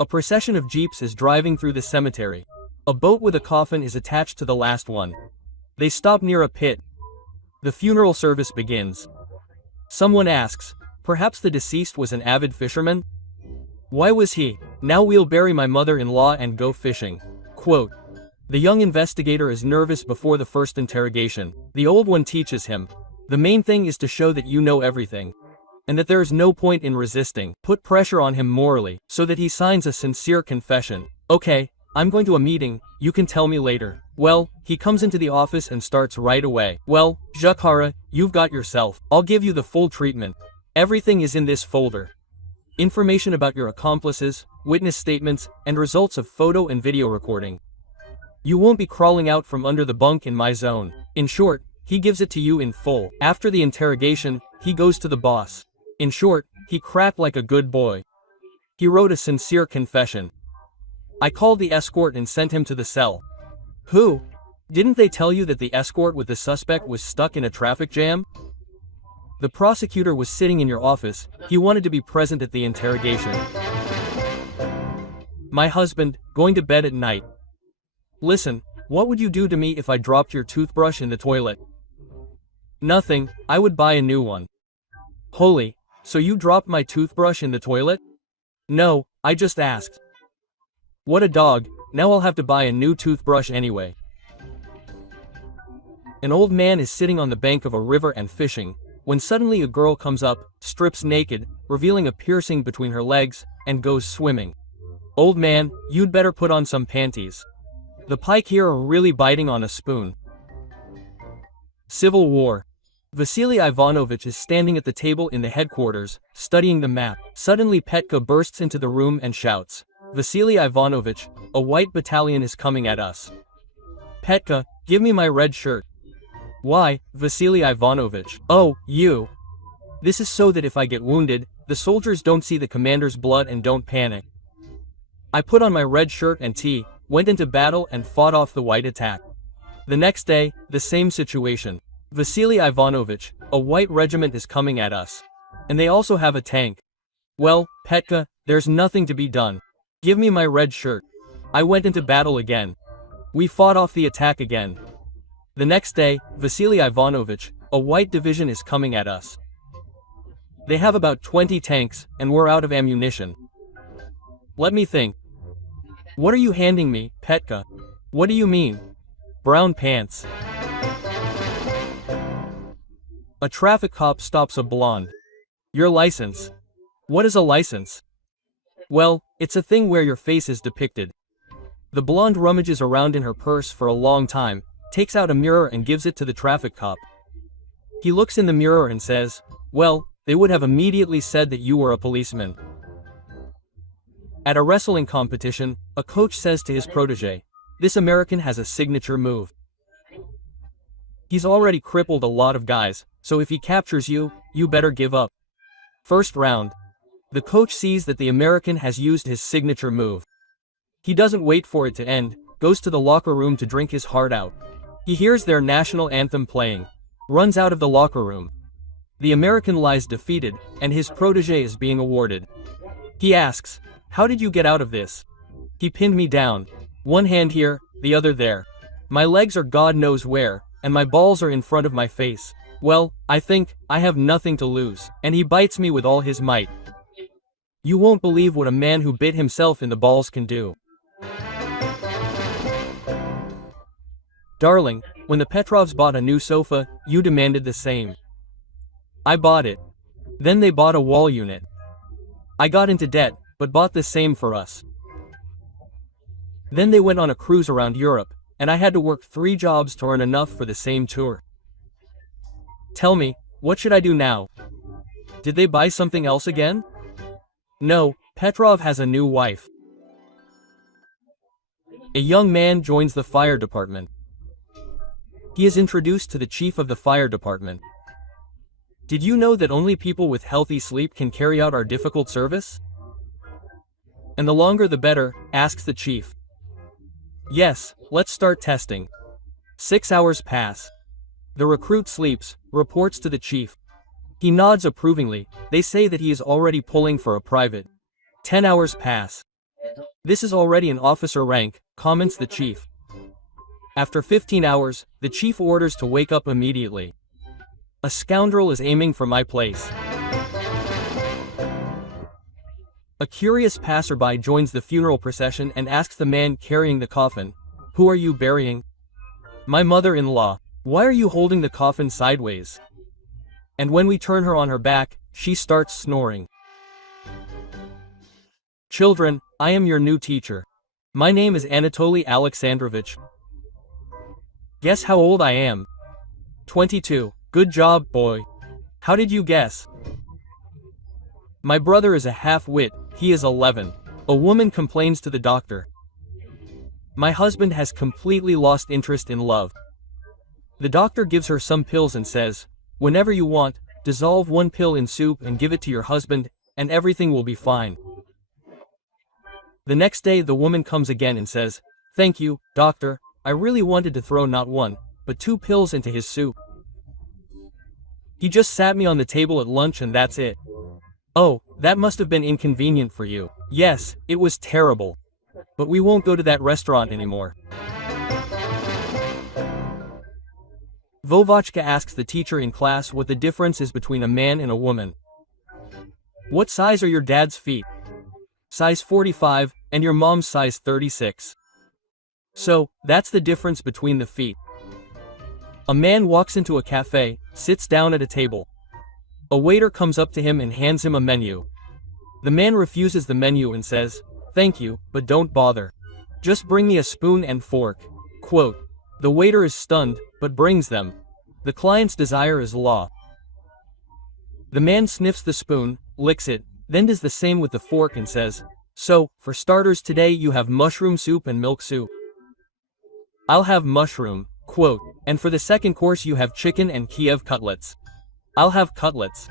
A procession of jeeps is driving through the cemetery. A boat with a coffin is attached to the last one. They stop near a pit. The funeral service begins. Someone asks, perhaps the deceased was an avid fisherman? Why was he? Now we'll bury my mother-in-law and go fishing. Quote. The young investigator is nervous before the first interrogation. The old one teaches him. The main thing is to show that you know everything. And that there is no point in resisting. Put pressure on him morally, so that he signs a sincere confession. Okay, I'm going to a meeting, you can tell me later. Well, he comes into the office and starts right away. Well, Jakara, you've got yourself. I'll give you the full treatment. Everything is in this folder. Information about your accomplices, witness statements, and results of photo and video recording. You won't be crawling out from under the bunk in my zone. In short, he gives it to you in full. After the interrogation, he goes to the boss. In short, he cracked like a good boy. He wrote a sincere confession. I called the escort and sent him to the cell. Who? Didn't they tell you that the escort with the suspect was stuck in a traffic jam? The prosecutor was sitting in your office, he wanted to be present at the interrogation. My husband, going to bed at night. Listen, what would you do to me if I dropped your toothbrush in the toilet? Nothing, I would buy a new one. Holy, so you dropped my toothbrush in the toilet? No, I just asked. What a dog, now I'll have to buy a new toothbrush anyway. An old man is sitting on the bank of a river and fishing, when suddenly a girl comes up, strips naked, revealing a piercing between her legs, and goes swimming. Old man, you'd better put on some panties. The pike here are really biting on a spoon. Civil War. Vasily Ivanovich is standing at the table in the headquarters, studying the map. Suddenly Petka bursts into the room and shouts, Vasily Ivanovich, a white battalion is coming at us. Petka, give me my red shirt. Why, Vasily Ivanovich? Oh, you. This is so that if I get wounded, the soldiers don't see the commander's blood and don't panic. I put on my red shirt and tee, went into battle and fought off the white attack. The next day, the same situation. Vasily Ivanovich, a white regiment is coming at us. And they also have a tank. Well, Petka, there's nothing to be done. Give me my red shirt. I went into battle again. We fought off the attack again. The next day, Vasily Ivanovich, a white division is coming at us. They have about 20 tanks, and we're out of ammunition. Let me think. What are you handing me, Petka? What do you mean? Brown pants. A traffic cop stops a blonde. Your license. What is a license? Well, it's a thing where your face is depicted. The blonde rummages around in her purse for a long time, takes out a mirror and gives it to the traffic cop. He looks in the mirror and says, well, they would have immediately said that you were a policeman. At a wrestling competition, a coach says to his protege, this American has a signature move. He's already crippled a lot of guys, so if he captures you, you better give up. First round. The coach sees that the American has used his signature move. He doesn't wait for it to end, goes to the locker room to drink his heart out. He hears their national anthem playing, runs out of the locker room. The American lies defeated, and his protege is being awarded. He asks, how did you get out of this? He pinned me down. One hand here, the other there. My legs are God knows where, and my balls are in front of my face. Well, I think, I have nothing to lose. And he bites me with all his might. You won't believe what a man who bit himself in the balls can do. Darling, when the Petrovs bought a new sofa, you demanded the same. I bought it. Then they bought a wall unit. I got into debt, but bought the same for us. Then they went on a cruise around Europe, and I had to work 3 jobs to earn enough for the same tour. Tell me, what should I do now? Did they buy something else again? No, Petrov has a new wife. A young man joins the fire department. He is introduced to the chief of the fire department. Did you know that only people with healthy sleep can carry out our difficult service? And the longer the better, asks the chief. Yes, let's start testing. 6 hours pass. The recruit sleeps, reports to the chief. He nods approvingly, they say that he is already pulling for a private. 10 hours pass. This is already an officer rank, comments the chief. After 15 hours, the chief orders to wake up immediately. A scoundrel is aiming for my place. A curious passerby joins the funeral procession and asks the man carrying the coffin, "Who are you burying?" "My mother-in-law." "Why are you holding the coffin sideways?" And when we turn her on her back, she starts snoring. Children, I am your new teacher. My name is Anatoly Alexandrovich. Guess how old I am? 22. Good job, boy. How did you guess? My brother is a half-wit, he is 11. A woman complains to the doctor. My husband has completely lost interest in love. The doctor gives her some pills and says, "Whenever you want, dissolve one pill in soup and give it to your husband, and everything will be fine." The next day the woman comes again and says, "Thank you, doctor, I really wanted to throw not one, but 2 pills into his soup. He just sat me on the table at lunch and that's it." "Oh, that must have been inconvenient for you." "Yes, it was terrible. But we won't go to that restaurant anymore." Vovachka asks the teacher in class what the difference is between a man and a woman. "What size are your dad's feet?" "Size 45, and your mom's size 36. So, that's the difference between the feet." A man walks into a cafe, sits down at a table. A waiter comes up to him and hands him a menu. The man refuses the menu and says, "Thank you, but don't bother. Just bring me a spoon and fork." Quote, "The waiter is stunned, but brings them. The client's desire is law." The man sniffs the spoon, licks it, then does the same with the fork and says, "So, for starters today you have mushroom soup and milk soup." "I'll have mushroom." Quote, "And for the second course you have chicken and Kiev cutlets." "I'll have cutlets."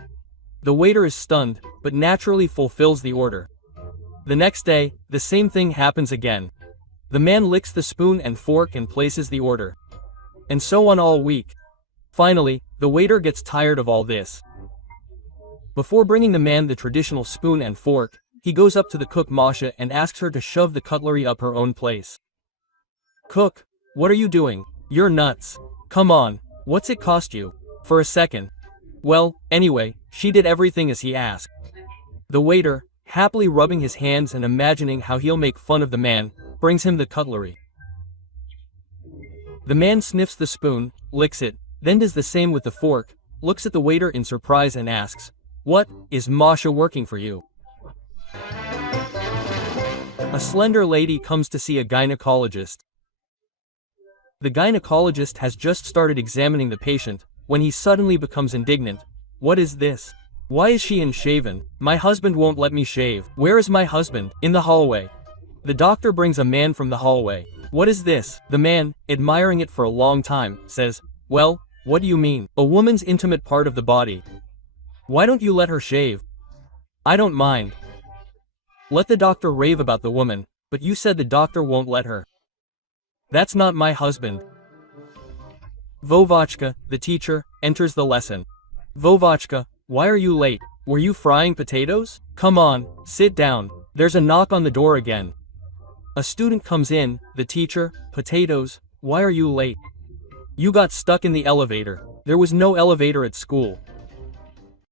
The waiter is stunned, but naturally fulfills the order. The next day, the same thing happens again. The man licks the spoon and fork and places the order. And so on all week. Finally, the waiter gets tired of all this. Before bringing the man the traditional spoon and fork, he goes up to the cook Masha and asks her to shove the cutlery up her own place. "Cook, what are you doing? You're nuts. Come on, what's it cost you?" "For a second." "Well, anyway, she did everything as he asked." The waiter, happily rubbing his hands and imagining how he'll make fun of the man, brings him the cutlery. The man sniffs the spoon, licks it, then does the same with the fork, looks at the waiter in surprise and asks, "What, is Masha working for you?" A slender lady comes to see a gynecologist. The gynecologist has just started examining the patient, when he suddenly becomes indignant. "What is this? Why is she unshaven? My husband won't let me shave." "Where is my husband?" "In the hallway." The doctor brings a man from the hallway. "What is this?" The man, admiring it for a long time, says, "Well, what do you mean? A woman's intimate part of the body. Why don't you let her shave?" "I don't mind." "Let the doctor rave about the woman, but you said the doctor won't let her." "That's not my husband." Vovachka, the teacher, enters the lesson. "Vovachka, why are you late? Were you frying potatoes? Come on, sit down." There's a knock on the door again. A student comes in, the teacher, "Potatoes, why are you late?" "You got stuck in the elevator." "There was no elevator at school."